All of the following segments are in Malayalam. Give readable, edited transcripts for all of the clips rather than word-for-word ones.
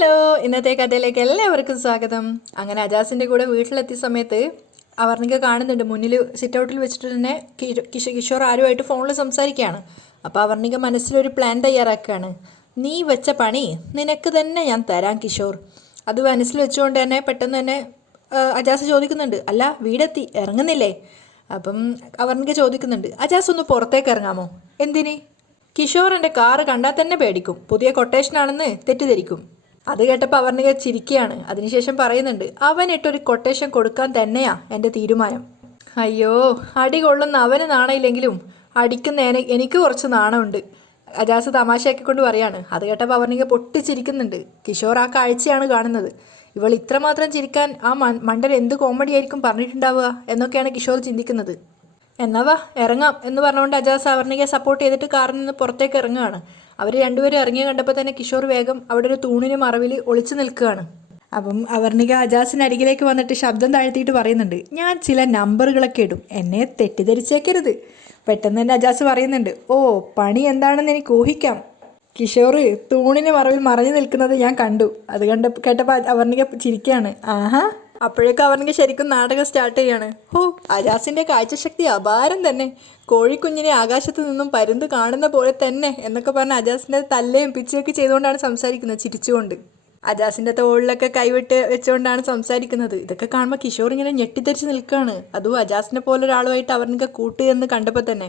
ഹലോ, ഇന്നത്തെ കഥയിലേക്ക് എല്ലാവർക്കും സ്വാഗതം. അങ്ങനെ അജാസിൻ്റെ കൂടെ വീട്ടിലെത്തിയ സമയത്ത് അവർണിക കാണുന്നുണ്ട് മുന്നിൽ സിറ്റ് ഔട്ടിൽ വെച്ചിട്ട് തന്നെ കിഷോർ ആരുമായിട്ട് ഫോണിൽ സംസാരിക്കുകയാണ്. അപ്പോൾ അവർണിക മനസ്സിലൊരു പ്ലാൻ തയ്യാറാക്കുകയാണ്. നീ വെച്ച പണി നിനക്ക് തന്നെ ഞാൻ തരാം കിഷോർ. അത് മനസ്സിൽ വെച്ചുകൊണ്ട് തന്നെ പെട്ടെന്ന് തന്നെ അജാസ് ചോദിക്കുന്നുണ്ട്, അല്ല വീടെത്തി ഇറങ്ങുന്നില്ലേ? അപ്പം അവർണിക ചോദിക്കുന്നുണ്ട്, അജാസ് ഒന്ന് പുറത്തേക്ക് ഇറങ്ങാമോ? എന്തിന്? കിഷോർ എൻ്റെ കാറ് കണ്ടാൽ തന്നെ പേടിക്കും, പുതിയ കൊട്ടേഷനാണെന്ന് തെറ്റിദ്ധരിക്കും. അത് കേട്ടപ്പോൾ അവർണിക ചിരിക്കുകയാണ്. അതിനുശേഷം പറയുന്നുണ്ട്, അവനിട്ടൊരു കൊട്ടേഷൻ കൊടുക്കാൻ തന്നെയാ എൻ്റെ തീരുമാനം. അയ്യോ, അടി കൊള്ളുന്ന അവന് നാണയില്ലെങ്കിലും അടിക്കുന്ന എനിക്ക് കുറച്ച് നാണമുണ്ട്. അജാസ് തമാശയാക്കിക്കൊണ്ട് പറയാണ്. അത് കേട്ടപ്പോൾ അവർണിക പൊട്ടിച്ചിരിക്കുന്നുണ്ട്. കിഷോർ ആ കാഴ്ചയാണ് കാണുന്നത്. ഇവൾ ഇത്രമാത്രം ചിരിക്കാൻ ആ മണ്ടൻ എന്ത് കോമഡി ആയിരിക്കും പറഞ്ഞിട്ടുണ്ടാവുക എന്നൊക്കെയാണ് കിഷോർ ചിന്തിക്കുന്നത്. എന്നാ വാ ഇറങ്ങാം എന്ന് പറഞ്ഞുകൊണ്ട് അജാസ് അവർണികയെ സപ്പോർട്ട് ചെയ്തിട്ട് കാറിൽ നിന്ന് പുറത്തേക്ക് ഇറങ്ങുകയാണ്. അവർ രണ്ടുപേരും ഇറങ്ങിയ കണ്ടപ്പോൾ തന്നെ കിഷോർ വേഗം അവിടെ ഒരു തൂണിന് മറവിൽ ഒളിച്ചു നിൽക്കുകയാണ്. അപ്പം അവർണിക അജാസിനരികിലേക്ക് വന്നിട്ട് ശബ്ദം താഴ്ത്തിയിട്ട് പറയുന്നുണ്ട്, ഞാൻ ചില നമ്പറുകളൊക്കെ ഇടും, എന്നെ തെറ്റിദ്ധരിച്ചേക്കരുത്. പെട്ടെന്ന് തന്നെ അജാസ് പറയുന്നുണ്ട്, ഓ പണി എന്താണെന്ന് എനിക്ക് ഊഹിക്കാം. കിഷോർ തൂണിന് മറവിൽ മറഞ്ഞു നിൽക്കുന്നത് ഞാൻ കണ്ടു. അത് കേട്ടപ്പോൾ അവർണിക ചിരിക്കുകയാണ്. ആഹാ. അപ്പോഴേക്കും അവർണിക ശരിക്കും നാടകം സ്റ്റാർട്ട് ചെയ്യാണ്. ഓ, അജാസിൻ്റെ കാഴ്ചശക്തി അപാരം തന്നെ, കോഴിക്കുഞ്ഞിനെ ആകാശത്ത് നിന്നും പരുന്ത് കാണുന്ന പോലെ തന്നെ എന്നൊക്കെ പറഞ്ഞ് അജാസിൻ്റെ തല്ലയും പിച്ചയൊക്കെ ചെയ്തുകൊണ്ടാണ് സംസാരിക്കുന്നത്, ചിരിച്ചുകൊണ്ട്. അജാസിൻ്റെ തോളിലൊക്കെ കൈവിട്ട് വെച്ചുകൊണ്ടാണ് സംസാരിക്കുന്നത്. ഇതൊക്കെ കാണുമ്പോൾ കിഷോർ ഇങ്ങനെ ഞെട്ടിത്തെറിച്ച് നിൽക്കുകയാണ്. അതും അജാസിനെ പോലെ ഒരാളുമായിട്ട് അവർണിക കൂട്ടുകയെന്ന് കണ്ടപ്പോൾ തന്നെ.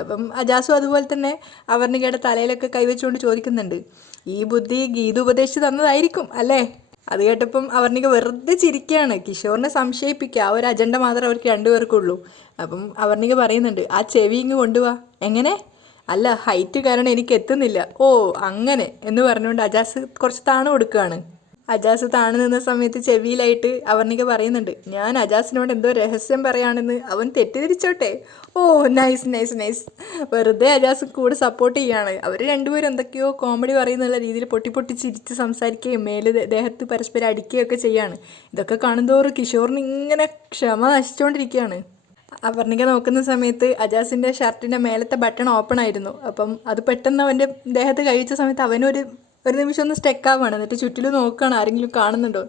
അപ്പം അജാസും അതുപോലെ തന്നെ അവർണികയുടെ തലയിലൊക്കെ കൈവച്ചുകൊണ്ട് ചോദിക്കുന്നുണ്ട്, ഈ ബുദ്ധി ഗീത ഉപദേശിച്ച് തന്നതായിരിക്കും അല്ലേ? അത് കേട്ടപ്പം അവർണിക വെറുതെ ചിരിക്കുകയാണ്. കിഷോറിനെ സംശയിപ്പിക്കുക, ആ ഒരു അജണ്ട മാത്രമേ അവർക്ക് രണ്ടുപേർക്കുള്ളൂ. അപ്പം അവർണിക പറയുന്നുണ്ട്, ആ ചെവി ഇങ്ങ് കൊണ്ടുപോവാ. എങ്ങനെ? അല്ല, ഹൈറ്റ് കാരണം എനിക്ക് എത്തുന്നില്ല. ഓ അങ്ങനെ എന്ന് പറഞ്ഞുകൊണ്ട് അജാസ് കുറച്ച് താണ് കൊടുക്കുകയാണ്. അജാസ് താണ് നിന്ന സമയത്ത് ചെവിയിലായിട്ട് അവർണിക പറയുന്നുണ്ട്, ഞാൻ അജാസിനോട് എന്തോ രഹസ്യം പറയുകയാണെന്ന് അവൻ തെറ്റിദ്ധരിച്ചോട്ടെ. ഓ നൈസ് നൈസ് നൈസ്. വെറുതെ അജാസ് കൂടെ സപ്പോർട്ട് ചെയ്യുകയാണ്. അവർ രണ്ടുപേരും എന്തൊക്കെയോ കോമഡി പറയുന്നുള്ള രീതിയിൽ പൊട്ടി ചിരിച്ച് സംസാരിക്കുകയും ദേഹത്ത് പരസ്പരം അടിക്കുകയൊക്കെ ചെയ്യാണ്. ഇതൊക്കെ കാണുന്തോറും കിഷോറിന് ഇങ്ങനെ ക്ഷമ നശിച്ചുകൊണ്ടിരിക്കുകയാണ്. അവർണിക നോക്കുന്ന സമയത്ത് അജാസിൻ്റെ ഷർട്ടിൻ്റെ മേലത്തെ ബട്ടൺ ഓപ്പൺ ആയിരുന്നു. അപ്പം അത് പെട്ടെന്ന് അവൻ്റെ ദേഹത്ത് കഴിച്ച സമയത്ത് അവനൊരു നിമിഷം ഒന്ന് സ്റ്റെക്കാവാണ്. എന്നിട്ട് ചുറ്റിലും നോക്കുകയാണ് ആരെങ്കിലും കാണുന്നുണ്ടോ.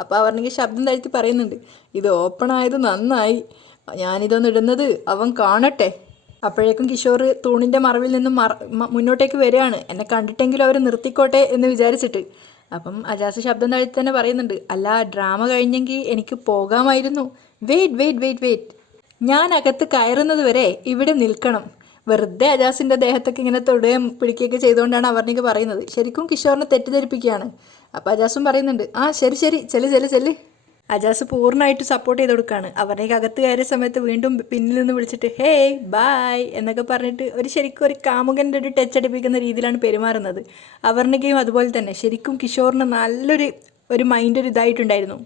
അപ്പോൾ അവർണിക ശബ്ദം താഴ്ത്തി പറയുന്നുണ്ട്, ഇത് ഓപ്പൺ ആയത് നന്നായി, ഞാനിതൊന്ന് ഇടുന്നത് അവൻ കാണട്ടെ. അപ്പോഴേക്കും കിഷോർ തൂണിൻ്റെ മറവിൽ നിന്നും മുന്നോട്ടേക്ക് വരികയാണ്. എന്നെ കണ്ടിട്ടെങ്കിലും അവർ നിർത്തിക്കോട്ടെ എന്ന് വിചാരിച്ചിട്ട്. അപ്പം അജാസ് ശബ്ദം താഴ്ത്തി തന്നെ പറയുന്നുണ്ട്, അല്ല ഡ്രാമ കഴിഞ്ഞെങ്കിൽ എനിക്ക് പോകാമായിരുന്നു. വെയിറ്റ്, ഞാൻ അകത്ത് കയറുന്നത് വരെ ഇവിടെ നിൽക്കണം. വെറുതെ അജാസിൻ്റെ ദേഹത്തൊക്കെ ഇങ്ങനെ തൊടുകയും പിടിക്കുകയൊക്കെ ചെയ്തുകൊണ്ടാണ് അവർണിക പറയുന്നത്. ശരിക്കും കിഷോറിനെ തെറ്റിദ്ധരിപ്പിക്കുകയാണ്. അപ്പോൾ അജാസും പറയുന്നുണ്ട്, ആ ശരി ചെല്ല്. അജാസ് പൂർണ്ണമായിട്ട് സപ്പോർട്ട് ചെയ്ത് കൊടുക്കുകയാണ്. അവർണിക അകത്ത് കയറിയ സമയത്ത് വീണ്ടും പിന്നിൽ നിന്ന് വിളിച്ചിട്ട് ഹേയ് ബായ് എന്നൊക്കെ പറഞ്ഞിട്ട് ശരിക്കും ഒരു കാമുകൻ്റെ ഒരു ടച്ച് അടിപ്പിക്കുന്ന രീതിയിലാണ് പെരുമാറുന്നത്. അവർണികയും അതുപോലെ തന്നെ. ശരിക്കും കിഷോറിന് നല്ലൊരു മൈൻഡ് ഇതായിട്ടുണ്ടായിരുന്നു.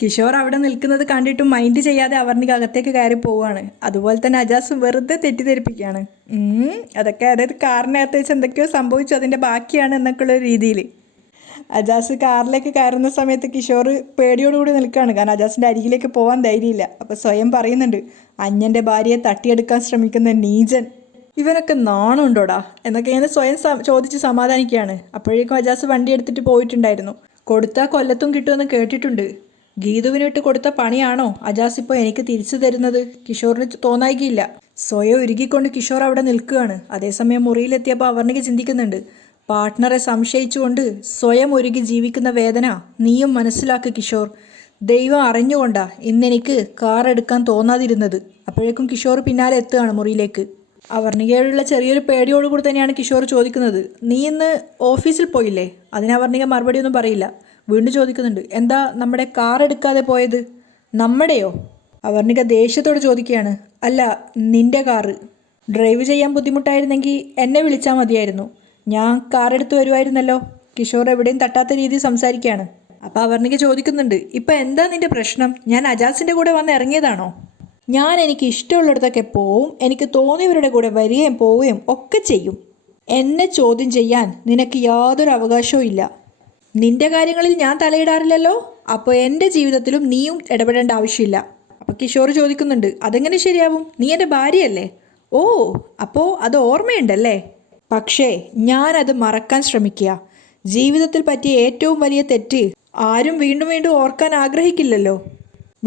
കിഷോർ അവിടെ നിൽക്കുന്നത് കണ്ടിട്ടും മൈൻഡ് ചെയ്യാതെ അവർണിക അകത്തേക്ക് കയറി പോവുകയാണ്. അതുപോലെ തന്നെ അജാസ് വെറുതെ തെറ്റിദ്ധരിപ്പിക്കുകയാണ്. അതൊക്കെ അതായത് കാറിനകത്ത് വെച്ച് എന്തൊക്കെയോ സംഭവിച്ചു, അതിൻ്റെ ബാക്കിയാണ് എന്നൊക്കെയുള്ള രീതിയിൽ. അജാസ് കാറിലേക്ക് കയറുന്ന സമയത്ത് കിഷോർ പേടിയോടുകൂടി നിൽക്കുകയാണ്. കാരണം അജാസിൻ്റെ അരികിലേക്ക് പോകാൻ ധൈര്യമില്ല. അപ്പോൾ സ്വയം പറയുന്നുണ്ട്, അന്യൻ്റെ ഭാര്യയെ തട്ടിയെടുക്കാൻ ശ്രമിക്കുന്ന നീചൻ, ഇവനൊക്കെ നാണമുണ്ടോടാ എന്നൊക്കെ ഇങ്ങനെ സ്വയം ചോദിച്ച് സമാധാനിക്കുകയാണ്. അപ്പോഴേക്കും അജാസ് വണ്ടി എടുത്തിട്ട് പോയിട്ടുണ്ടായിരുന്നു. കൊടുത്താൽ കൊല്ലത്തും കിട്ടുമെന്ന് കേട്ടിട്ടുണ്ട്. ഗീതുവിനിട്ട് കൊടുത്ത പണിയാണോ അജാസ് ഇപ്പോൾ എനിക്ക് തിരിച്ചു തരുന്നത്? കിഷോറിന് തോന്നായികയില്ല. സ്വയം ഉരുകിക്കൊണ്ട് കിഷോർ അവിടെ നിൽക്കുകയാണ്. അതേസമയം മുറിയിലെത്തിയപ്പോൾ അവർണിക ചിന്തിക്കുന്നുണ്ട്, പാർട്ട്ണറെ സംശയിച്ചുകൊണ്ട് സ്വയം ഒരുകി ജീവിക്കുന്ന വേദന നീയും മനസ്സിലാക്ക് കിഷോർ. ദൈവം അറിഞ്ഞുകൊണ്ടാ ഇന്നെനിക്ക് കാർ എടുക്കാൻ തോന്നാതിരുന്നത്. അപ്പോഴേക്കും കിഷോർ പിന്നാലെ എത്തുകയാണ് മുറിയിലേക്ക്. അവർണികയോടുള്ള ചെറിയൊരു പേടിയോടുകൂടി തന്നെയാണ് കിഷോർ ചോദിക്കുന്നത്, നീ ഇന്ന് ഓഫീസിൽ പോയില്ലേ? അതിന് അവർണിക മറുപടിയൊന്നും പറയില്ല. വീണ്ടും ചോദിക്കുന്നുണ്ട്, എന്താ നമ്മുടെ കാർ എടുക്കാതെ പോയത്? നമ്മുടെയോ? അവർണിക ദേഷ്യത്തോട് ചോദിക്കുകയാണ്. അല്ല, നിന്റെ കാറ്. ഡ്രൈവ് ചെയ്യാൻ ബുദ്ധിമുട്ടായിരുന്നെങ്കിൽ എന്നെ വിളിച്ചാൽ മതിയായിരുന്നു, ഞാൻ കാർ എടുത്ത് വരുമായിരുന്നല്ലോ. കിഷോർ എവിടെയും തട്ടാത്ത രീതിയിൽ സംസാരിക്കുകയാണ്. അപ്പോൾ അവർണിക ചോദിക്കുന്നുണ്ട്, ഇപ്പം എന്താ നിന്റെ പ്രശ്നം? ഞാൻ അജാസിൻ്റെ കൂടെ വന്ന് ഇറങ്ങിയതാണോ? ഞാൻ എനിക്ക് ഇഷ്ടമുള്ളിടത്തൊക്കെ പോവും, എനിക്ക് തോന്നിയവരുടെ കൂടെ വരികയും പോവുകയും ഒക്കെ ചെയ്യും. എന്നെ ചോദ്യം ചെയ്യാൻ നിനക്ക് യാതൊരു അവകാശവും ഇല്ല. നിന്റെ കാര്യങ്ങളിൽ ഞാൻ തലയിടാറില്ലല്ലോ, അപ്പോൾ എൻ്റെ ജീവിതത്തിലും നീയും ഇടപെടേണ്ട ആവശ്യമില്ല. അപ്പോൾ കിഷോർ ചോദിക്കുന്നുണ്ട്, അതെങ്ങനെ ശരിയാവും? നീ എൻ്റെ ഭാര്യയല്ലേ? ഓ, അപ്പോൾ അത് ഓർമ്മയുണ്ടല്ലേ? പക്ഷേ ഞാനത് മറക്കാൻ ശ്രമിക്കുക. ജീവിതത്തിൽ പറ്റിയ ഏറ്റവും വലിയ തെറ്റ് ആരും വീണ്ടും വീണ്ടും ഓർക്കാൻ ആഗ്രഹിക്കില്ലല്ലോ.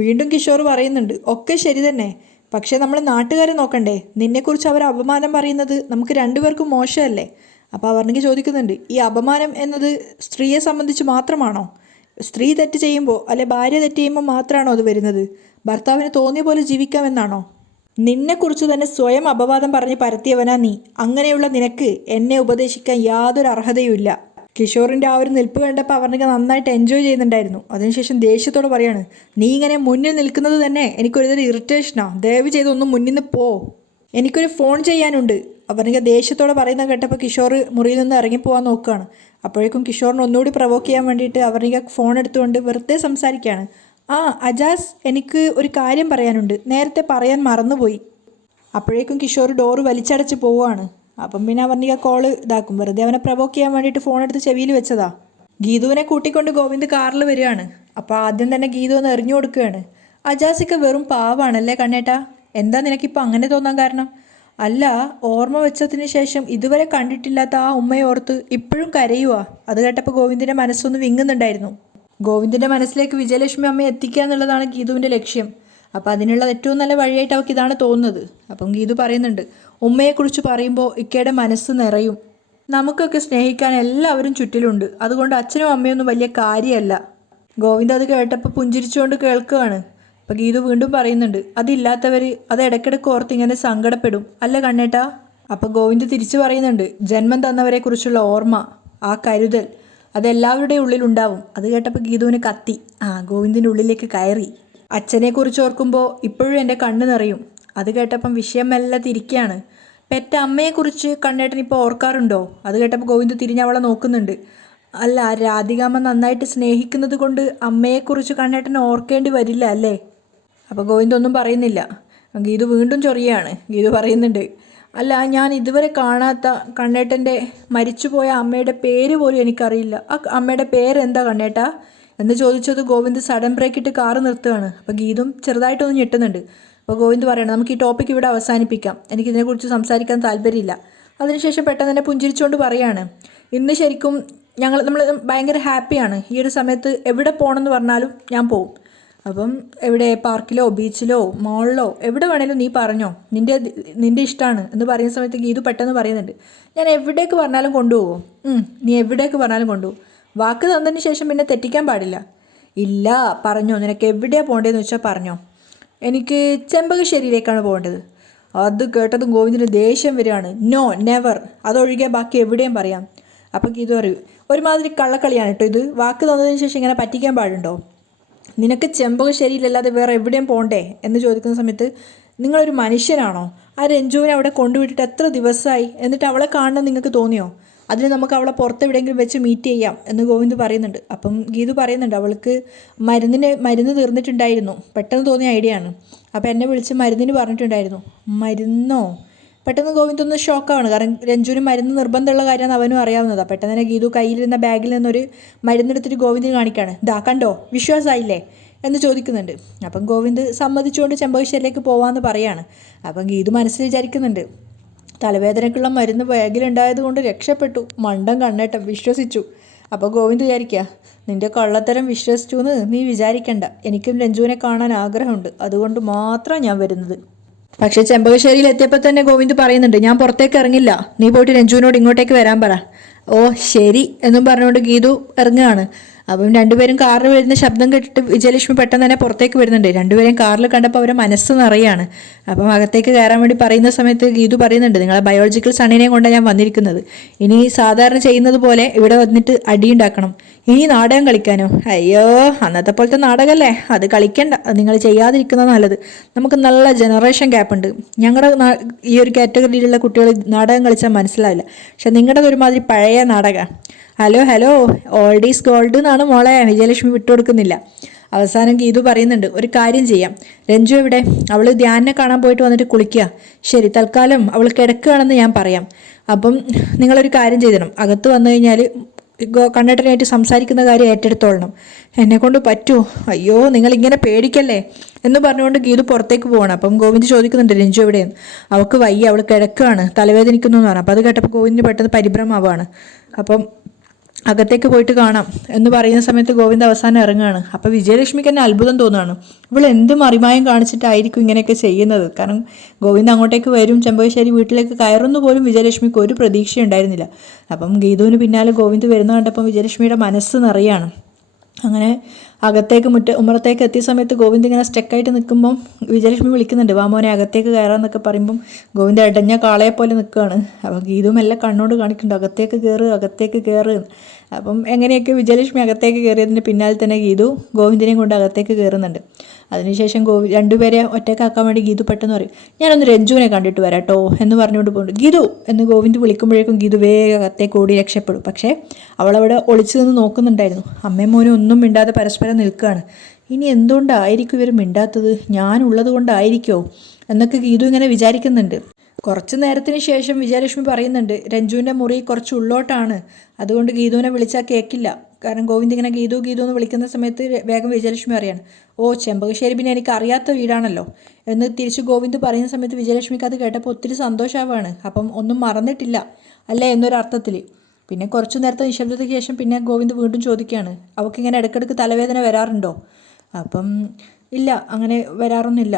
വീണ്ടും കിഷോർ പറയുന്നുണ്ട്, ഒക്കെ ശരി തന്നെ, പക്ഷേ നമ്മൾ നാട്ടുകാരെ നോക്കണ്ടേ? നിന്നെക്കുറിച്ച് അവർ അപമാനം പറയുന്നത് നമുക്ക് രണ്ടുപേർക്കും മോശമല്ലേ? അപ്പോൾ അവർണിക ചോദിക്കുന്നുണ്ട്, ഈ അപമാനം എന്നത് സ്ത്രീയെ സംബന്ധിച്ച് മാത്രമാണോ? സ്ത്രീ തെറ്റ് ചെയ്യുമ്പോൾ അല്ലെ ഭാര്യ തെറ്റ് ചെയ്യുമ്പോൾ മാത്രമാണോ അത് വരുന്നത്? ഭർത്താവിന് തോന്നിയ പോലെ ജീവിക്കാമെന്നാണോ? നിന്നെക്കുറിച്ച് തന്നെ സ്വയം അപവാദം പറഞ്ഞ് പരത്തിയവനാ നീ. അങ്ങനെയുള്ള നിനക്ക് എന്നെ ഉപദേശിക്കാൻ യാതൊരു അർഹതയുമില്ല. കിഷോറിൻ്റെ ആ ഒരു നിൽപ്പ് കണ്ടപ്പോൾ അവർണിക നന്നായിട്ട് എൻജോയ് ചെയ്യുന്നുണ്ടായിരുന്നു. അതിനുശേഷം ദേഷ്യത്തോടെ പറയാണ്, നീ ഇങ്ങനെ മുന്നിൽ നിൽക്കുന്നത് തന്നെ എനിക്കൊരുതരം ഇറിറ്റേഷനാ. ദയവ് ചെയ്തൊന്നും മുന്നിൽ നിന്ന് പോ, എനിക്കൊരു ഫോൺ ചെയ്യാനുണ്ട്. അവർണിക ദേഷ്യത്തോടെ പറയുന്നത് കേട്ടപ്പോൾ കിഷോർ മുറിയിൽ നിന്ന് ഇറങ്ങിപ്പോവാൻ നോക്കുകയാണ്. അപ്പോഴേക്കും കിഷോറിനെ ഒന്നുകൂടി പ്രവോക്ക് ചെയ്യാൻ വേണ്ടിയിട്ട് അവർണിക ഫോൺ എടുത്തുകൊണ്ട് വെറുതെ സംസാരിക്കുകയാണ്. ആ അജാസ്, എനിക്ക് ഒരു കാര്യം പറയാനുണ്ട്, നേരത്തെ പറയാൻ മറന്നുപോയി. അപ്പോഴേക്കും കിഷോർ ഡോറ് വലിച്ചടച്ച് പോവുകയാണ്. അപ്പം പിന്നെ അവർണിക കോള് ഇതാക്കും, വെറുതെ അവനെ പ്രവോക്ക് ചെയ്യാൻ വേണ്ടിയിട്ട് ഫോൺ എടുത്ത് ചെവിയിൽ വെച്ചതാ. ഗീതുവിനെ കൂട്ടിക്കൊണ്ട് ഗോവിന്ദ് കാറിൽ വരികയാണ്. അപ്പോൾ ആദ്യം തന്നെ ഗീതു ഒന്ന് എറിഞ്ഞു കൊടുക്കുകയാണ്. അജാസിക്ക വെറും പാവാണല്ലേ കണ്ണേട്ടാ? എന്താ നിനക്കിപ്പോൾ അങ്ങനെ തോന്നാൻ കാരണം? അല്ല, ഓർമ്മ വെച്ചതിന് ശേഷം ഇതുവരെ കണ്ടിട്ടില്ലാത്ത ആ ഉമ്മയെ ഓർത്ത് ഇപ്പോഴും കരയുവാ. അത് കേട്ടപ്പോൾ ഗോവിന്ദിൻ്റെ മനസ്സൊന്ന് വിങ്ങുന്നുണ്ടായിരുന്നു. ഗോവിന്ദിൻ്റെ മനസ്സിലേക്ക് വിജയലക്ഷ്മി അമ്മയെ എത്തിക്കുക എന്നുള്ളതാണ് ഗീതുവിൻ്റെ ലക്ഷ്യം. അപ്പോൾ അതിനുള്ള ഏറ്റവും നല്ല വഴിയായിട്ട് അവൾക്ക് ഇതാണ് തോന്നുന്നത്. അപ്പം ഗീതു പറയുന്നുണ്ട്, ഉമ്മയെക്കുറിച്ച് പറയുമ്പോൾ ഇക്കയുടെ മനസ്സ് നിറയും. നമുക്കൊക്കെ സ്നേഹിക്കാൻ എല്ലാവരും ചുറ്റിലുണ്ട്, അതുകൊണ്ട് അച്ഛനും അമ്മയൊന്നും വലിയ കാര്യമല്ല. ഗോവിന്ദ് അത് കേട്ടപ്പോൾ പുഞ്ചിരിച്ചുകൊണ്ട് കേൾക്കുകയാണ്. അപ്പോൾ ഗീതു വീണ്ടും പറയുന്നുണ്ട്, അതില്ലാത്തവർ അത് ഇടയ്ക്കിടയ്ക്ക് ഓർത്ത് ഇങ്ങനെ സങ്കടപ്പെടും അല്ല കണ്ണേട്ടാ? അപ്പോൾ ഗോവിന്ദ് തിരിച്ചു പറയുന്നുണ്ട്, ജന്മം തന്നവരെക്കുറിച്ചുള്ള ഓർമ്മ, ആ കരുതൽ, അതെല്ലാവരുടെയും ഉള്ളിലുണ്ടാവും. അത് കേട്ടപ്പോൾ ഗീതുവിന് കത്തി ഗോവിന്ദിൻ്റെ ഉള്ളിലേക്ക് കയറി. അച്ഛനെക്കുറിച്ച് ഓർക്കുമ്പോൾ ഇപ്പോഴും എൻ്റെ കണ്ണ് നിറയും. അത് കേട്ടപ്പം വിഷയം മെല്ലെ തിരിക്കുകയാണ്. പെറ്റ അമ്മയെക്കുറിച്ച് കണ്ണേട്ടൻ ഇപ്പോൾ ഓർക്കാറുണ്ടോ? അത് കേട്ടപ്പോൾ ഗോവിന്ദ് തിരിഞ്ഞ് അവളെ നോക്കുന്നുണ്ട്. അല്ല, രാധികാമ്മ നന്നായിട്ട് സ്നേഹിക്കുന്നത് കൊണ്ട് അമ്മയെക്കുറിച്ച് കണ്ണേട്ടൻ ഓർക്കേണ്ടി വരില്ല അല്ലേ? അപ്പോൾ ഗോവിന്ദ് ഒന്നും പറയുന്നില്ല. ഗീതു വീണ്ടും ചൊറിയാണ്. ഗീതു പറയുന്നുണ്ട്, അല്ല, ഞാൻ ഇതുവരെ കാണാത്ത കണ്ണേട്ടൻ്റെ മരിച്ചുപോയ അമ്മയുടെ പേര് പോലും എനിക്കറിയില്ല. ആ അമ്മയുടെ പേരെന്താ കണ്ണേട്ടാ എന്ന് ചോദിച്ചത് ഗോവിന്ദ് സഡൻ ബ്രേക്ക് ഇട്ട് കാറ് നിർത്തുകയാണ്. അപ്പോൾ ഗീതും ചെറുതായിട്ടൊന്ന് ഞെട്ടുന്നുണ്ട്. അപ്പോൾ ഗോവിന്ദ് പറയണം, നമുക്ക് ഈ ടോപ്പിക് ഇവിടെ അവസാനിപ്പിക്കാം, എനിക്കിതിനെക്കുറിച്ച് സംസാരിക്കാൻ താല്പര്യമില്ല. അതിനുശേഷം പെട്ടെന്ന് തന്നെ പുഞ്ചിരിച്ചുകൊണ്ട് പറയാണ്, ഇന്ന് ശരിക്കും നമ്മൾ ഭയങ്കര ഹാപ്പിയാണ്. ഈ ഒരു സമയത്ത് എവിടെ പോകണമെന്ന് പറഞ്ഞാലും ഞാൻ പോവും. അപ്പം എവിടെ, പാർക്കിലോ ബീച്ചിലോ മോളിലോ എവിടെ വേണേലും നീ പറഞ്ഞോ, നിൻ്റെ ഇഷ്ടമാണ് എന്ന് പറയുന്ന സമയത്ത് ഗീതു പെട്ടെന്ന് പറയുന്നുണ്ട്, ഞാൻ എവിടേക്ക് പറഞ്ഞാലും കൊണ്ടുപോകും. നീ എവിടേക്ക് പറഞ്ഞാലും കൊണ്ടുപോകും. വാക്ക് തന്നതിന് ശേഷം പിന്നെ തെറ്റിക്കാൻ പാടില്ല. ഇല്ല, പറഞ്ഞോ, നിനക്ക് എവിടെയാണ് പോകേണ്ടതെന്ന് വെച്ചാൽ പറഞ്ഞോ. എനിക്ക് ചെമ്പകശ്ശേരിയിലേക്കാണ് പോകേണ്ടത്. അത് കേട്ടതും ഗോവിന്ദിന് ദേഷ്യം വരികയാണ്. നോ, നെവർ, അതൊഴികെ ബാക്കി എവിടെയും പറയാം. അപ്പോൾ ഗീതു പറയും, ഒരുമാതിരി കള്ളക്കളിയാണ് കേട്ടോ ഇത്. വാക്ക് തന്നതിന് ശേഷം ഇങ്ങനെ പറ്റിക്കാൻ പാടുണ്ടോ? നിനക്ക് ചെമ്പകശ്ശേരിയിലല്ലാതെ വേറെ എവിടെയും പോകണ്ടേ എന്ന് ചോദിക്കുന്ന സമയത്ത്, നിങ്ങളൊരു മനുഷ്യനാണോ? ആ രഞ്ജുവിനെ അവിടെ കൊണ്ടുവിട്ടിട്ട് എത്ര ദിവസമായി, എന്നിട്ട് അവളെ കാണണം നിങ്ങൾക്ക് തോന്നിയോ? അതിന് നമുക്ക് അവളെ പുറത്തെവിടെയെങ്കിലും വെച്ച് മീറ്റ് ചെയ്യാം എന്ന് ഗോവിന്ദ് പറയുന്നുണ്ട്. അപ്പം ഗീതു പറയുന്നുണ്ട്, അവൾക്ക് മരുന്ന് തീർന്നിട്ടുണ്ടായിരുന്നു, പെട്ടെന്ന് തോന്നിയ ഐഡിയ ആണ്. അപ്പോൾ എന്നെ വിളിച്ച് മരുന്നിന് പറഞ്ഞിട്ടുണ്ടായിരുന്നു. മരുന്നോ? പെട്ടെന്ന് ഗോവിന്ദ് ഒന്ന് ഷോക്കാണ്. കാരണം രഞ്ജുവിന് മരുന്ന് നിർബന്ധമുള്ള കാര്യമാണ് അവനും അറിയാവുന്നതാണ്. പെട്ടെന്ന് തന്നെ ഗീതു കയ്യിലിരുന്ന ബാഗിൽ നിന്നൊരു മരുന്നെടുത്തിട്ട് ഗോവിന്ദിന് കാണിക്കുകയാണ്. ഇതാ കണ്ടോ, വിശ്വാസമായില്ലേ എന്ന് ചോദിക്കുന്നുണ്ട്. അപ്പം ഗോവിന്ദ് സമ്മതിച്ചുകൊണ്ട് ചെമ്പകശ്ശേരിയിലേക്ക് പോകാമെന്ന് പറയാണ്. അപ്പം ഗീതു മനസ്സിൽ വിചാരിക്കുന്നുണ്ട്, തലവേദനയ്ക്കുള്ള മരുന്ന് ബാഗിലുണ്ടായത് കൊണ്ട് രക്ഷപ്പെട്ടു, മണ്ടൻ കണ്ണേട്ടം വിശ്വസിച്ചു. അപ്പോൾ ഗോവിന്ദ് വിചാരിക്കുക, നിൻ്റെ കള്ളത്തരം വിശ്വസിച്ചു എന്ന് നീ വിചാരിക്കണ്ട, എനിക്കും രഞ്ജുവിനെ കാണാൻ ആഗ്രഹമുണ്ട്, അതുകൊണ്ട് മാത്രം ഞാൻ വരുന്നത്. പക്ഷേ ചെമ്പകശ്ശേരിയിൽ എത്തിയപ്പോൾ തന്നെ ഗോവിന്ദ് പറയുന്നുണ്ട്, ഞാൻ പുറത്തേക്ക് ഇറങ്ങില്ല, നീ പോയിട്ട് രഞ്ജുവിനോട് ഇങ്ങോട്ടേക്ക് വരാൻ പറ. ഓ ശരി എന്നും പറഞ്ഞുകൊണ്ട് ഗീതു ഇറങ്ങുകയാണ്. അപ്പം രണ്ടുപേരും കാറിൽ വരുന്ന ശബ്ദം കേട്ടിട്ട് വിജയലക്ഷ്മി പെട്ടെന്ന് തന്നെ പുറത്തേക്ക് വരുന്നുണ്ട്. രണ്ടുപേരും കാറിൽ കണ്ടപ്പോൾ അവരെ മനസ്സ് നിറയാണ്. അപ്പം അകത്തേക്ക് കയറാൻ വേണ്ടി പറയുന്ന സമയത്ത് ഗീതു പറയുന്നുണ്ട്, നിങ്ങളെ ബയോളജിക്കൽ സണ്ണിനെയും കൊണ്ടാണ് ഞാൻ വന്നിരിക്കുന്നത്. ഇനി സാധാരണ ചെയ്യുന്നത് പോലെ ഇവിടെ വന്നിട്ട് അടിയുണ്ടാക്കണം. ഇനി നാടകം കളിക്കാനോ? അയ്യോ, അന്നത്തെ പോലത്തെ നാടകമല്ലേ, അത് കളിക്കണ്ട, അത് നിങ്ങൾ ചെയ്യാതിരിക്കുന്നത് നല്ലത്. നമുക്ക് നല്ല ജനറേഷൻ ഗ്യാപ്പ് ഉണ്ട്. ഞങ്ങളുടെ ഈ ഒരു കാറ്റഗറിയിലുള്ള കുട്ടികൾ നാടകം കളിച്ചാൽ മനസ്സിലാവില്ല. പക്ഷെ നിങ്ങളുടെ ഒരുമാതിരി പഴയ നാടകമാണ്. ഹലോ ഓൾഡ് ഈസ് ഗോൾഡ് എന്നാണ് മോളെ വിജയലക്ഷ്മി വിട്ടുകൊടുക്കുന്നില്ല. അവസാനം ഗീതു പറയുന്നുണ്ട്, ഒരു കാര്യം ചെയ്യാം, രഞ്ജു എവിടെ? അവൾ ധ്യാനെ കാണാൻ പോയിട്ട് വന്നിട്ട് കുളിക്കുക. ശരി, തൽക്കാലം അവൾ കിടക്കുകയാണെന്ന് ഞാൻ പറയാം. അപ്പം നിങ്ങളൊരു കാര്യം ചെയ്തണം, അകത്ത് വന്നു കഴിഞ്ഞാൽ കണ്ണേട്ടനായിട്ട് സംസാരിക്കുന്ന കാര്യം ഏറ്റെടുത്തോളണം. എന്നെക്കൊണ്ട് പറ്റുമോ? അയ്യോ, നിങ്ങളിങ്ങനെ പേടിക്കല്ലേ എന്ന് പറഞ്ഞുകൊണ്ട് ഗീതു പുറത്തേക്ക് പോകണം. അപ്പം ഗോവിന്ദ് ചോദിക്കുന്നുണ്ട്, രഞ്ജു എവിടെയെന്ന്. അവൾക്ക് വയ്യ, അവൾ കിടക്കുകയാണ്, തലവേദനിക്കുന്നു എന്ന് പറഞ്ഞു. അപ്പോൾ അത് കേട്ടപ്പോൾ ഗോവിന്ദിന് പെട്ടെന്ന് പരിഭ്രമാവാണ്. അപ്പം അകത്തേക്ക് പോയിട്ട് കാണാം എന്ന് പറയുന്ന സമയത്ത് ഗോവിന്ദ് അവസാനം ഇറങ്ങുകയാണ്. അപ്പോൾ വിജയലക്ഷ്മിക്ക് തന്നെ അത്ഭുതം തോന്നുകയാണ്. ഇവൾ എന്ത് മറിമായം കാണിച്ചിട്ടായിരിക്കും ഇങ്ങനെയൊക്കെ ചെയ്യുന്നത്. കാരണം ഗോവിന്ദ് അങ്ങോട്ടേക്ക് വരും, ചെമ്പകശ്ശേരി വീട്ടിലേക്ക് കയറുന്നു പോലും വിജയലക്ഷ്മിക്ക് ഒരു പ്രതീക്ഷയുണ്ടായിരുന്നില്ല. അപ്പം ഗീതുവിന് പിന്നാലെ ഗോവിന്ദ് വരുന്ന കണ്ടപ്പം വിജയലക്ഷ്മിയുടെ മനസ്സ് നിറയാണ്. അങ്ങനെ അകത്തേക്ക് ഉമ്മറത്തേക്ക് എത്തിയ സമയത്ത് ഗോവിന്ദ് ഇങ്ങനെ സ്റ്റക്കായിട്ട് നിൽക്കുമ്പം വിജയലക്ഷ്മി വിളിക്കുന്നുണ്ട്, വാ മോനെ അകത്തേക്ക് കയറാമെന്നൊക്കെ പറയുമ്പം ഗോവിന്ദ് ഇടഞ്ഞ കാളയെ പോലെ നിൽക്കുകയാണ്. അപ്പം ഗീതു മെല്ലെ കണ്ണോട് കാണിക്കുന്നുണ്ട്, അകത്തേക്ക് കയറ് അകത്തേക്ക് കയറ്. അപ്പം എങ്ങനെയൊക്കെ വിജയലക്ഷ്മി അകത്തേക്ക് കയറിയതിന് പിന്നാലെ തന്നെ ഗീതു ഗോവിന്ദിനെയും കൊണ്ട് അകത്തേക്ക് കയറുന്നുണ്ട്. അതിനുശേഷം രണ്ടുപേരെ ഒറ്റക്കാക്കാൻ വേണ്ടി ഗീതു പെട്ടെന്ന് പറയും, ഞാനൊന്ന് രഞ്ജുവിനെ കണ്ടിട്ട് വരാം കേട്ടോ എന്ന് പറഞ്ഞുകൊണ്ട് പോകുന്നുണ്ട്. ഗീതു എന്ന് ഗോവിന്ദ് വിളിക്കുമ്പോഴേക്കും ഗീതു വേഗം അകത്തേക്ക് ഓടി രക്ഷപ്പെടും. പക്ഷേ അവളവിടെ ഒളിച്ചു നിന്ന് നോക്കുന്നുണ്ടായിരുന്നു. അമ്മയും മോനും ഒന്നും മിണ്ടാതെ പരസ്പരം നിൽക്കുകയാണ്. ഇനി എന്തുകൊണ്ടായിരിക്കും ഇവർ മിണ്ടാത്തത്, ഞാനുള്ളത് കൊണ്ടായിരിക്കുമോ എന്നൊക്കെ ഗീതു ഇങ്ങനെ വിചാരിക്കുന്നുണ്ട്. കുറച്ച് നേരത്തിന് ശേഷം വിജയലക്ഷ്മി പറയുന്നുണ്ട്, രഞ്ജുവിൻ്റെ മുറി കുറച്ച് ഉള്ളോട്ടാണ്, അതുകൊണ്ട് ഗീതുവിനെ വിളിച്ചാൽ കേൾക്കില്ല. കാരണം ഗോവിന്ദ് ഇങ്ങനെ ഗീതു ഗീതു എന്ന് വിളിക്കുന്ന സമയത്ത് വേഗം വിജയലക്ഷ്മി അറിയാണ്, ഓ ചെമ്പകശ്ശേരി പിന്നെ എനിക്ക് അറിയാത്ത വീടാണല്ലോ എന്ന് തിരിച്ച് ഗോവിന്ദ് പറയുന്ന സമയത്ത് വിജയലക്ഷ്മിക്ക് അത് കേട്ടപ്പോൾ ഒത്തിരി സന്തോഷമാവാണ്. അപ്പം ഒന്നും മറന്നിട്ടില്ല അല്ലേ എന്നൊരർത്ഥത്തിൽ. പിന്നെ കുറച്ച് നേരത്തെ നിശബ്ദതയ്ക്ക് ശേഷം പിന്നെ ഗോവിന്ദ് വീണ്ടും ചോദിക്കുകയാണ്, അവൾക്കിങ്ങനെ ഇടയ്ക്കിടയ്ക്ക് തലവേദന വരാറുണ്ടോ? അപ്പം ഇല്ല, അങ്ങനെ വരാറൊന്നുമില്ല.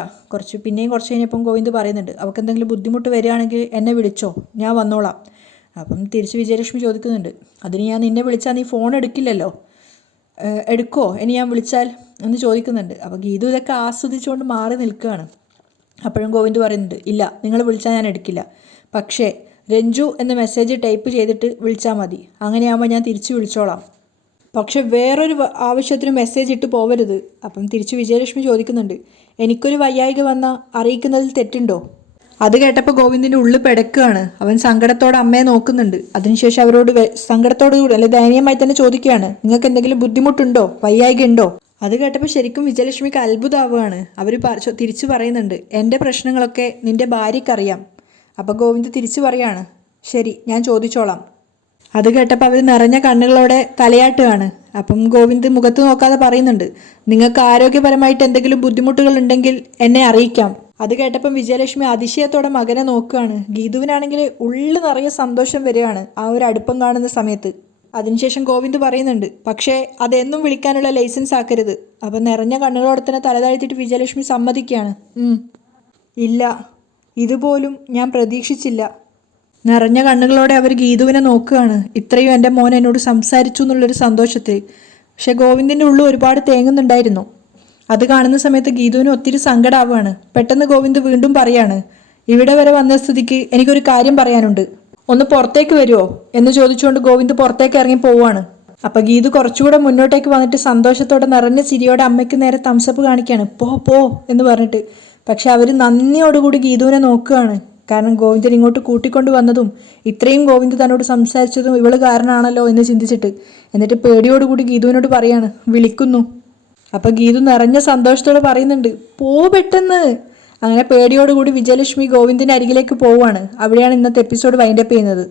പിന്നെയും കുറച്ച് കഴിഞ്ഞപ്പം ഗോവിന്ദ് പറയുന്നുണ്ട്, അവൾക്ക് എന്തെങ്കിലും ബുദ്ധിമുട്ട് വരികയാണെങ്കിൽ എന്നെ വിളിച്ചോ, ഞാൻ വന്നോളാം. അപ്പം തിരിച്ച് വിജയലക്ഷ്മി ചോദിക്കുന്നുണ്ട്, അതിന് ഞാൻ നിന്നെ വിളിച്ചാൽ നീ ഫോൺ എടുക്കില്ലല്ലോ, എടുക്കോ ഇനി ഞാൻ വിളിച്ചാൽ എന്ന് ചോദിക്കുന്നുണ്ട്. അപ്പോൾ ഗീതു ഇതൊക്കെ ആസ്വദിച്ചുകൊണ്ട് മാറി നിൽക്കുകയാണ്. അപ്പോഴും ഗോവിന്ദ് പറയുന്നുണ്ട്, ഇല്ല നിങ്ങൾ വിളിച്ചാൽ ഞാൻ എടുക്കില്ല, പക്ഷേ രഞ്ജു എന്ന മെസ്സേജ് ടൈപ്പ് ചെയ്തിട്ട് വിളിച്ചാൽ മതി, അങ്ങനെയാകുമ്പോൾ ഞാൻ തിരിച്ച് വിളിച്ചോളാം, പക്ഷെ വേറൊരു ആവശ്യത്തിന് മെസ്സേജ് ഇട്ട് പോവരുത്. അപ്പം തിരിച്ച് വിജയലക്ഷ്മി ചോദിക്കുന്നുണ്ട്, എനിക്കൊരു വയ്യായിക വന്നാൽ അറിയിക്കുന്നതിൽ തെറ്റുണ്ടോ? അത് കേട്ടപ്പോൾ ഗോവിന്ദിൻ്റെ ഉള്ളിൽ പിടക്കുകയാണ്. അവൻ സങ്കടത്തോടെ അമ്മയെ നോക്കുന്നുണ്ട്. അതിനുശേഷം അവരോട് സങ്കടത്തോടുകൂടി അല്ലെ ദയനീയമായി തന്നെ ചോദിക്കുകയാണ്, നിങ്ങൾക്ക് എന്തെങ്കിലും ബുദ്ധിമുട്ടുണ്ടോ, വയ്യായിക ഉണ്ടോ? അത് കേട്ടപ്പോൾ ശരിക്കും വിജയലക്ഷ്മിക്ക് അത്ഭുതമാവുകയാണ്. അവർ തിരിച്ചു പറയുന്നുണ്ട്, എൻ്റെ പ്രശ്നങ്ങളൊക്കെ നിൻ്റെ ഭാര്യയ്ക്കറിയാം. അപ്പോൾ ഗോവിന്ദ് തിരിച്ചു പറയാണ്, ശരി ഞാൻ ചോദിച്ചോളാം. അത് കേട്ടപ്പോൾ അവർ നിറഞ്ഞ കണ്ണുകളോടെ തലയാട്ടുകയാണ്. അപ്പം ഗോവിന്ദ് മുഖത്ത് നോക്കാതെ പറയുന്നുണ്ട്, നിങ്ങൾക്ക് ആരോഗ്യപരമായിട്ട് എന്തെങ്കിലും ബുദ്ധിമുട്ടുകൾ ഉണ്ടെങ്കിൽ എന്നെ അറിയിക്കാം. അത് കേട്ടപ്പം വിജയലക്ഷ്മി അതിശയത്തോടെ മകനെ നോക്കുകയാണ്. ഗീതുവിനാണെങ്കിൽ ഉള്ളിൽ നിറയെ സന്തോഷം വരികയാണ് ആ ഒരു അടുപ്പം കാണുന്ന സമയത്ത്. അതിനുശേഷം ഗോവിന്ദ് പറയുന്നുണ്ട്, പക്ഷേ അതെന്നും വിളിക്കാനുള്ള ലൈസൻസ് ആക്കരുത്. അപ്പം നിറഞ്ഞ കണ്ണുകളോടെ തന്നെ തലതാഴ്ത്തിയിട്ട് വിജയലക്ഷ്മി സമ്മതിക്കുകയാണ്. ഇല്ല, ഇതുപോലും ഞാൻ പ്രതീക്ഷിച്ചില്ല. നിറഞ്ഞ കണ്ണുകളോടെ അവർ ഗീതുവിനെ നോക്കുകയാണ്. ഇത്രയും എൻ്റെ മോൻ എന്നോട് സംസാരിച്ചു എന്നുള്ളൊരു സന്തോഷത്തിൽ. പക്ഷെ ഗോവിന്ദിൻ്റെ ഉള്ളിൽ ഒരുപാട് തേങ്ങുന്നുണ്ടായിരുന്നു. അത് കാണുന്ന സമയത്ത് ഗീതുവിന് ഒത്തിരി സങ്കടമാവുകയാണ്. പെട്ടെന്ന് ഗോവിന്ദ് വീണ്ടും പറയാണ്, ഇവിടെ വരെ വന്ന സ്ഥിതിക്ക് എനിക്കൊരു കാര്യം പറയാനുണ്ട്, ഒന്ന് പുറത്തേക്ക് വരുമോ എന്ന് ചോദിച്ചുകൊണ്ട് ഗോവിന്ദ് പുറത്തേക്ക് ഇറങ്ങി പോവുകയാണ്. അപ്പം ഗീതു കുറച്ചുകൂടെ മുന്നോട്ടേക്ക് വന്നിട്ട് സന്തോഷത്തോടെ നിറഞ്ഞ ചിരിയോടെ അമ്മയ്ക്ക് നേരെ തംസപ്പ് കാണിക്കുകയാണ്, പോ എന്ന് പറഞ്ഞിട്ട്. പക്ഷെ അവർ നന്ദിയോടുകൂടി ഗീതുവിനെ നോക്കുകയാണ്. കാരണം ഗോവിന്ദൻ ഇങ്ങോട്ട് കൂട്ടിക്കൊണ്ട് വന്നതും ഇത്രയും ഗോവിന്ദ് തന്നോട് സംസാരിച്ചതും ഇവള് കാരണമാണല്ലോ എന്ന് ചിന്തിച്ചിട്ട്. എന്നിട്ട് പേടിയോടുകൂടി ഗീതുവിനോട് പറയാണ്, വിളിക്കുന്നു. അപ്പം ഗീതു നിറഞ്ഞ സന്തോഷത്തോടെ പറയുന്നുണ്ട്, പോ പെട്ടെന്ന്. അങ്ങനെ പേടിയോടുകൂടി വിജയലക്ഷ്മി ഗോവിന്ദിൻ്റെ അരികിലേക്ക് പോവുകയാണ്. അവിടെയാണ് ഇന്നത്തെ എപ്പിസോഡ് വൈൻഡപ്പ് ചെയ്യുന്നത്.